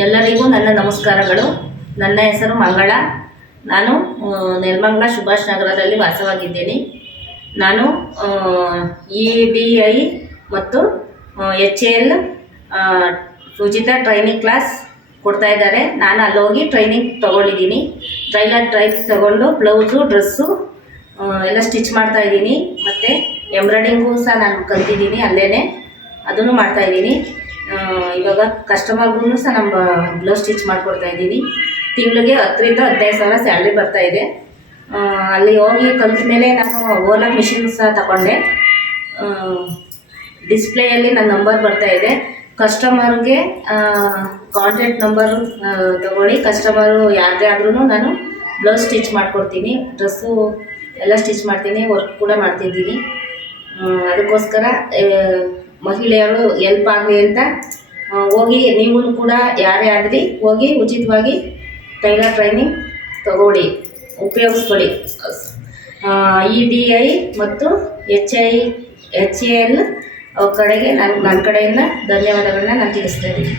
ಎಲ್ಲರಿಗೂ ನನ್ನ ನಮಸ್ಕಾರಗಳು. ನನ್ನ ಹೆಸರು ಮಂಗಳ. ನಾನು ನೆಲಮಂಗಲ ಸುಭಾಷ್ ನಗರದಲ್ಲಿ ವಾಸವಾಗಿದ್ದೇನೆ. ನಾನು EDI ಮತ್ತು HAL ಉಚಿತ ಟ್ರೈನಿಂಗ್ ಕ್ಲಾಸ್ ಕೊಡ್ತಾ ಇದ್ದಾರೆ. ನಾನು ಅಲ್ಲೋಗಿ ಟ್ರೈನಿಂಗ್ ತೊಗೊಂಡಿದ್ದೀನಿ. ಟ್ರೈಲರ್ ಡ್ರೈವ್ ತೊಗೊಂಡು ಬ್ಲೌಸು ಡ್ರೆಸ್ಸು ಎಲ್ಲ ಸ್ಟಿಚ್ ಮಾಡ್ತಾಯಿದ್ದೀನಿ. ಮತ್ತು ಎಂಬ್ರಾಯ್ಡಿಂಗು ಸಹ ನಾನು ಕಲ್ತಿದ್ದೀನಿ, ಅಲ್ಲೇ ಅದನ್ನು ಮಾಡ್ತಾಯಿದ್ದೀನಿ. ಇವಾಗ ಕಸ್ಟಮರ್ಗೂ ಸಹ ನಮ್ಮ ಬ್ಲೌಸ್ ಸ್ಟಿಚ್ ಮಾಡಿಕೊಡ್ತಾಯಿದ್ದೀನಿ. ತಿಂಗಳಿಗೆ 10,000 ರಿಂದ 15,000 ಸ್ಯಾಲ್ರಿ ಬರ್ತಾಯಿದೆ. ಅಲ್ಲಿ ಹೋಗಿ ಕಲಿತ ಮೇಲೆ ನಾನು ಓಲಾ ಮಿಷಿನ್ ಸಹ ತಗೊಂಡೆ. ಡಿಸ್ಪ್ಲೇಯಲ್ಲಿ ನನ್ನ ನಂಬರ್ ಬರ್ತಾಯಿದೆ. ಕಸ್ಟಮರ್ಗೆ ಕಾಂಟ್ಯಾಕ್ಟ್ ನಂಬರು ತಗೊಳ್ಳಿ. ಕಸ್ಟಮರು ಯಾರದೇ ಆದ್ರೂ ನಾನು ಬ್ಲೌಸ್ ಸ್ಟಿಚ್ ಮಾಡಿಕೊಡ್ತೀನಿ, ಡ್ರೆಸ್ಸು ಎಲ್ಲ ಸ್ಟಿಚ್ ಮಾಡ್ತೀನಿ, ವರ್ಕ್ ಕೂಡ ಮಾಡ್ತಿದ್ದೀನಿ. ಅದಕ್ಕೋಸ್ಕರ ಮಹಿಳೆಯರು ಹೆಲ್ಪ್ ಆಗಲಿ ಅಂತ ಹೋಗಿ ನೀವು ಕೂಡ ಯಾರೇ ಆಗಲಿ ಹೋಗಿ ಉಚಿತವಾಗಿ ಟೈಲರ್ ಟ್ರೈನಿಂಗ್ ತಗೊಳ್ಳಿ, ಉಪಯೋಗಿಸ್ಕೊಳ್ಳಿ. EDI ಮತ್ತು HAL ಕಡೆಗೆ ನನ್ನ ಕಡೆಯಿಂದ ಧನ್ಯವಾದಗಳನ್ನ ನಾನು ತಿಳಿಸ್ತಾ ಇದ್ದೀನಿ.